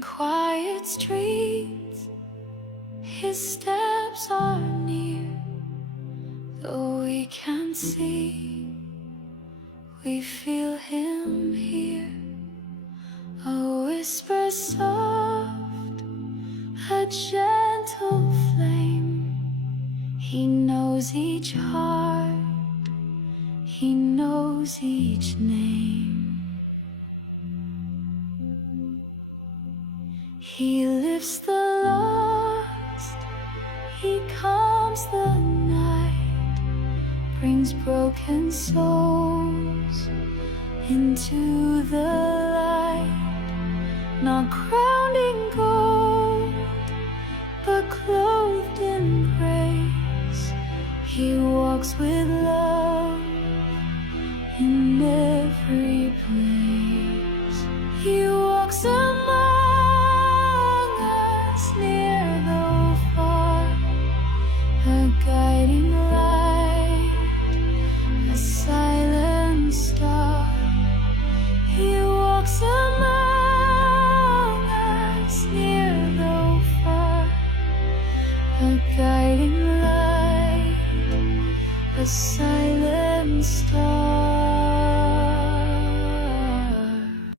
In quiet streets, his steps are near. Though we can't see, we feel him here. A whisper soft, a gentle flame. He knows each heart, he knows each name. He lifts the lost, he calms the night, brings broken souls into the light. Not crowned in gold, but clothed in grace, he walks with love in every place. He walks among us, near though far, a guiding light, a silent star. He walks among us, near though far, a guiding light, a silent star.